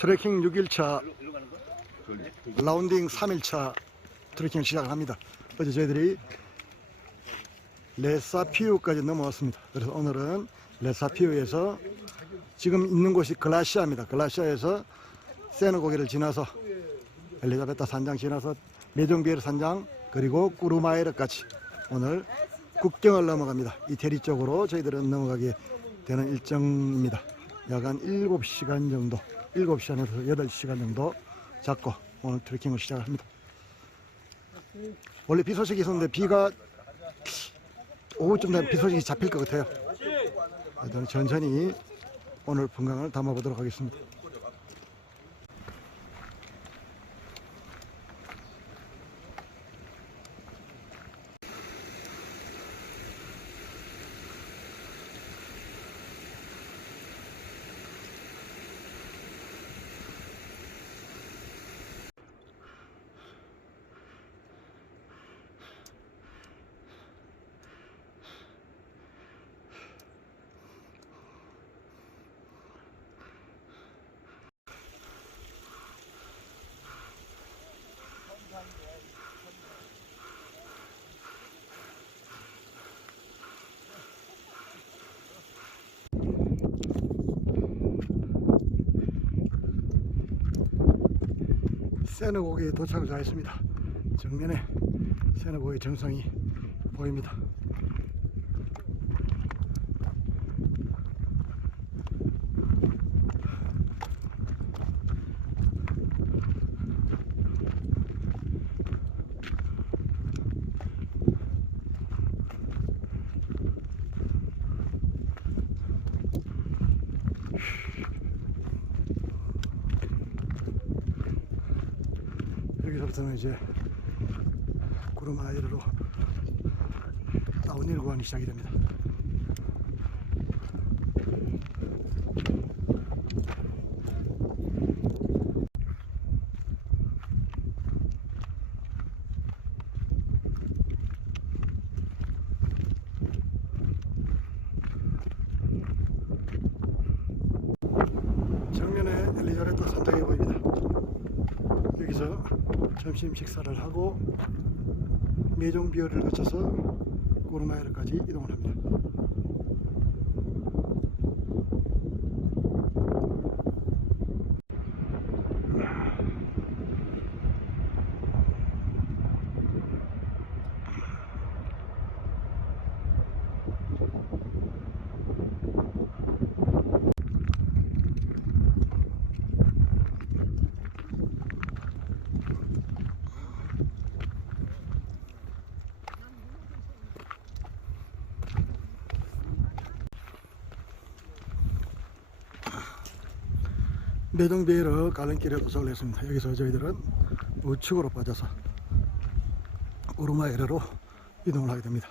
트레킹 6일차 라운딩 3일차 트레킹을 시작을 합니다. 어제 저희들이 레사피우까지 넘어왔습니다. 그래서 오늘은 레사피우에서 지금 있는 곳이 글라시아입니다. 글라시아에서 세너고개를 지나서 엘리자베타 산장 지나서 메종비에르 산장 그리고 꾸르마에르까지 오늘 국경을 넘어갑니다. 이태리 쪽으로 저희들은 넘어가게 되는 일정입니다. 약한 7시간 정도, 7시간에서 8시간 정도 잡고 오늘 트레킹을 시작을 합니다. 원래 비 소식이 있었는데 비가 오후쯤 되면 비 소식이 잡힐 것 같아요. 하여튼 천천히 오늘 분강을 담아보도록 하겠습니다. 세너고기에 도착을 하였습니다. 정면에 세너고기 정상이 보입니다. 여기서부터는 이제 구름아이르로 다운힐 구간이 시작이 됩니다. 정면에 엘리자베타 산장이 보입니다. 여기서 점심 식사를 하고 메종비어를 거쳐서 고르마에르까지 이동을 합니다. 메종비에르 가는길에 도착을 했습니다. 여기서 저희들은 우측으로 빠져서 오르마에르로 이동을 하게 됩니다.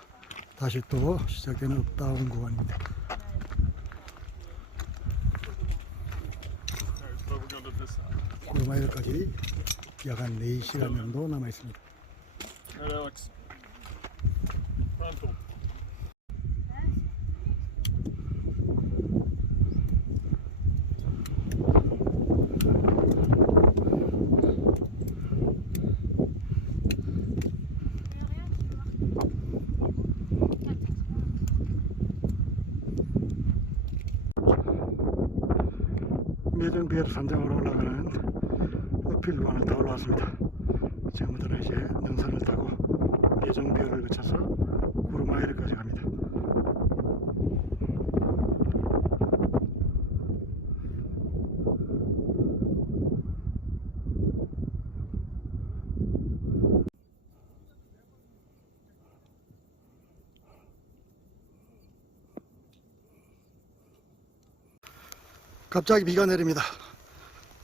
다시 또 시작되는 업다운 구간입니다. 오르마에르까지 약 한 4시간 정도 남아 있습니다. 메종비에르 산장으로 올라가는 어필 구간을 다 올라왔습니다. 지금부터는 이제 능선을 타고 메종비에르를 거쳐서 구르마에르까지 갑니다. 갑자기 비가 내립니다.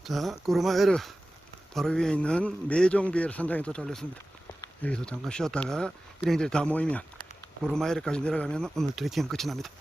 자, 구르마에르 바로 위에 있는 메종비에르 산장에 도착을 했습니다. 여기서 잠깐 쉬었다가 일행들이 다 모이면 구르마에르까지 내려가면 오늘 트레킹은 끝이 납니다.